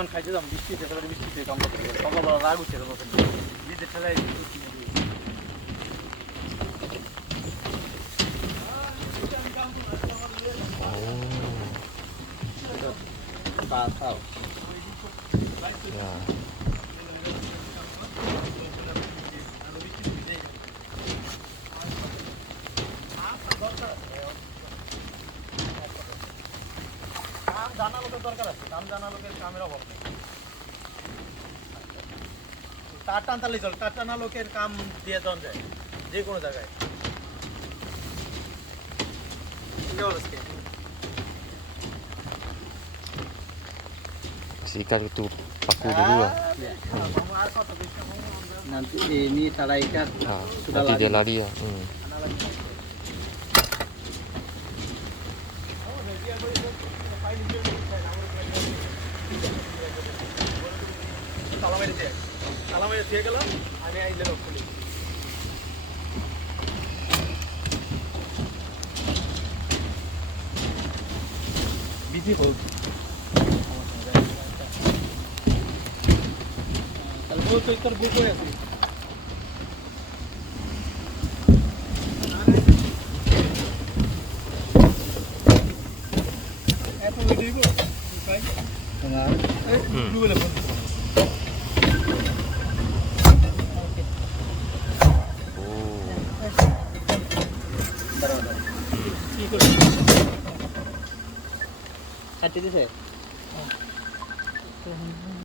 তখন খাইতে যাম বৃষ্টিতে তাহলে বৃষ্টিতে কাম করতে হবে সকালবেলা রাগ উঠছে তখন নিজের ঠেলায় জানা লোকের দরকার আছে কাম জানা লোকের কামের অভাব নেই তার টানতালি চল তার টানা লোকের কাম দিয়ে দেওয়া যায় যে কোনো জায়গায় Sikat itu paku dulu lah. Nanti ini cara ikat Nah, sudah nanti dia lari. lari ya. Salam aja dia kalau aneh aja loh kulit. Busy hook. Kalau mau tuh ikut buku ya sih. Apa video ibu? Bukan. Tengah. Dulu lah pun. কাটি দিছে